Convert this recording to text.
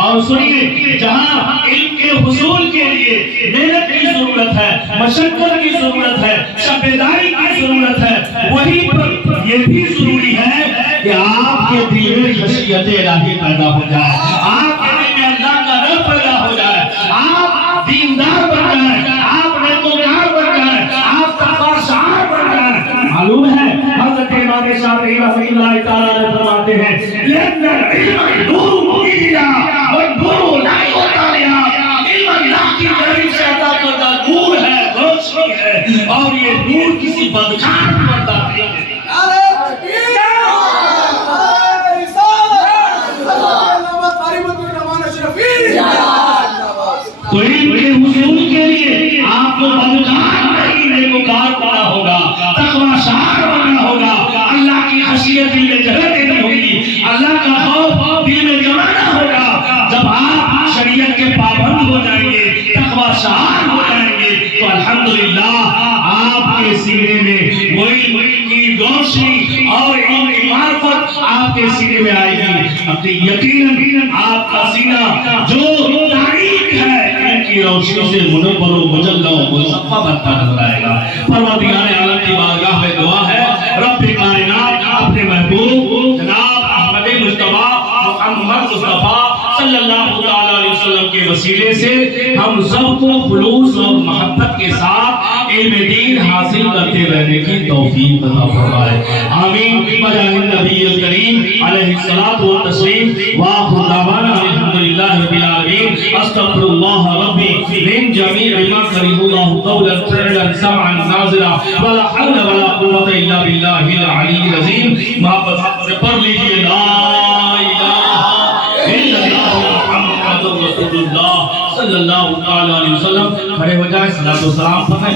اور سنیے جہاں علم کے حصول کے لیے محنت کی ضرورت ہے، مشقت کی ضرورت ہے، شبیداری کی ضرورت ہے، وہیں پر یہ بھی ضروری ہے کہ آپ کے دل میں خشیت الہی پیدا ہو جائے، آپ کے دل میں اللہ کا ڈر پیدا ہو جائے، آپ دیندار بن جائیں، آپ نیکوکار بن جائیں، آپ تقویٰ شعار بن جائیں۔ معلوم ہے حضرت امام شافعی رحمۃ اللہ تعالیٰ عنہ فرماتے ہیں لِأَنَّ الْعِلْمَ نُورٌ مُبِینٌ وَالنُّورُ لَا يُطَالِعُ، علم اللہ کی جانب سے عطا کردہ نور ہے، روشنی ہے، اور یہ نور کسی بدکار پر داخل نہیں۔ تو علم کے حصول کے لیے آپ کو بدکار نہیں نیکوکار بننا ہوگا، تقویٰ شعار بننا ہوگا، اللہ کی خشیت دل میں جگہ دینی ہوگی، اللہ کا خوف دل میں جمانا ہوگا۔ جب آپ شریعت کے پابند ہو جائیں گے، تقویٰ شعار ہو جائیں گے، تو الحمدللہ آپ کے سینے میں وہی کی روشنی اور علم کی معرفت آپ کے سینے میں آئے گی۔ یقیناً آپ کا سینہ جو تاریخ ہے کی روشنی سے منور و مجلہ و مصفہ بنتا نظر آئے گا۔ پروردگار عالم کی بارگاہ میں دعا ہے رب کائنات اپنے محبوب جناب احمد مصطفیٰ محمد مصطفیٰ صلی اللہ تعالیٰ علیہ وسلم کے وسیلے سے ہم سب کو خلوص اور محبت کے ساتھ علم دین حاصل کرتے رہنے کی توفیق عطا فرمائے، آمین۔ بجاہ النبی الکریم علیہ الصلاۃ والتسلیم وآخر دعوانا الحمدللہ رب العالمین۔ استغفر اللہ ربی من جميع ما كره الله قولا فعلا سمعا ناظرا ولا حول ولا قوة الا بالله العلي العظيم۔ محبت سے پڑھ لیجیے لا الہ الا اللہ محمد رسول اللہ صلی اللہ تعالی علیہ وسلم۔ کھڑے ہو جائیں، صلاۃ و سلام پڑھیں۔